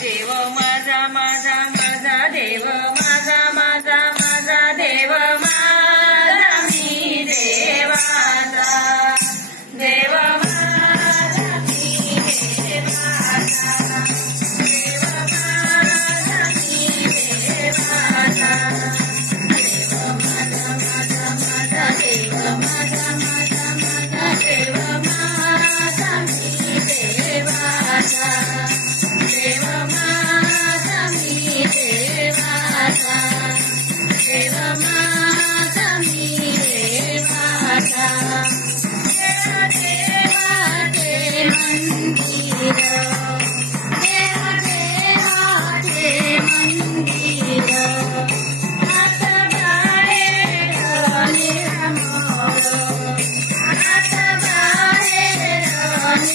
देव माझा माझा माझा देव माझा माझा माझा देव माझा मी देवाचा देव माझा मी देवाचा देव माझा मी देवाचा देव माझा माझा माझा देव माझा माझा माझा देव माझा मी देवाचा देव माझा मी देवाचा देव माझा मी देवाचा देवाचे मंदिर देवाचे मंदिर आत बाहेर निर्मळ आत बाहेर निर्मळ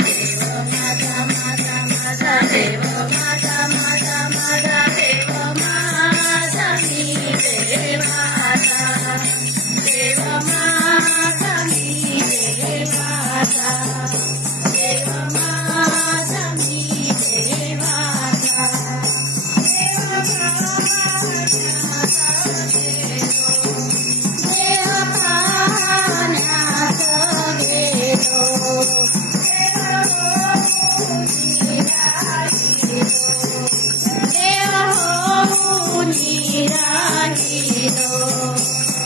देव माझा माझा माझा देव माझा माझा माझा देव माझा मी देवाचा देव माझा मी देवाचा देव माझा मी देवाचा देव पाहण्यात गेलो देव होऊन राहिलो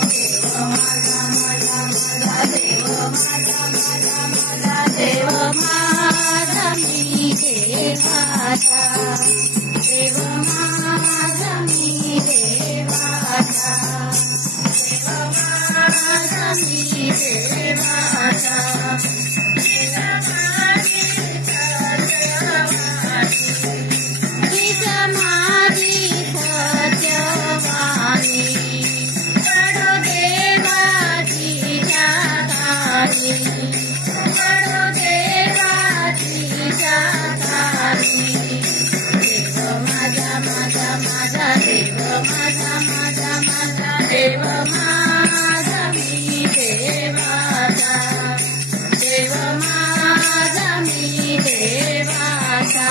देव माझा माझा माझा देव माझा माझा माझा देव माझा मी देवाचा देव माझा मी देवाचा देव माझा मी देवाचा समाधी सत्यवाणी पडो देवाची जातानी पडो देवाची जातानी देव माझा माझा माझा देव माझा माझा माझा देव माझा मी देवाचा देव माझा मी देवाचा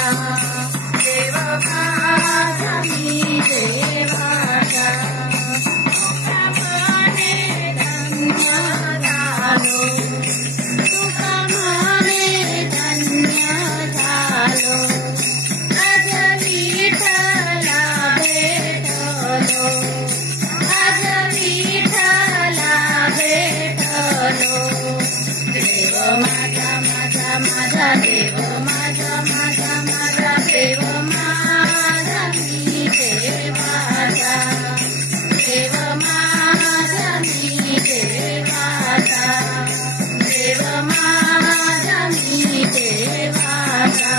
देव माझा मी देवाचा तुकामाने धन्य झालो तुकामाने धन्य झालो आज विठ्ठला भेटलो आज विठ्ठला भेटलो देव माझा माझा माझा देव माझा माझा माझा देव माझा मी देवाचा देव माझा मी देवाचा देव माझा मी देवाचा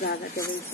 Jaga terus.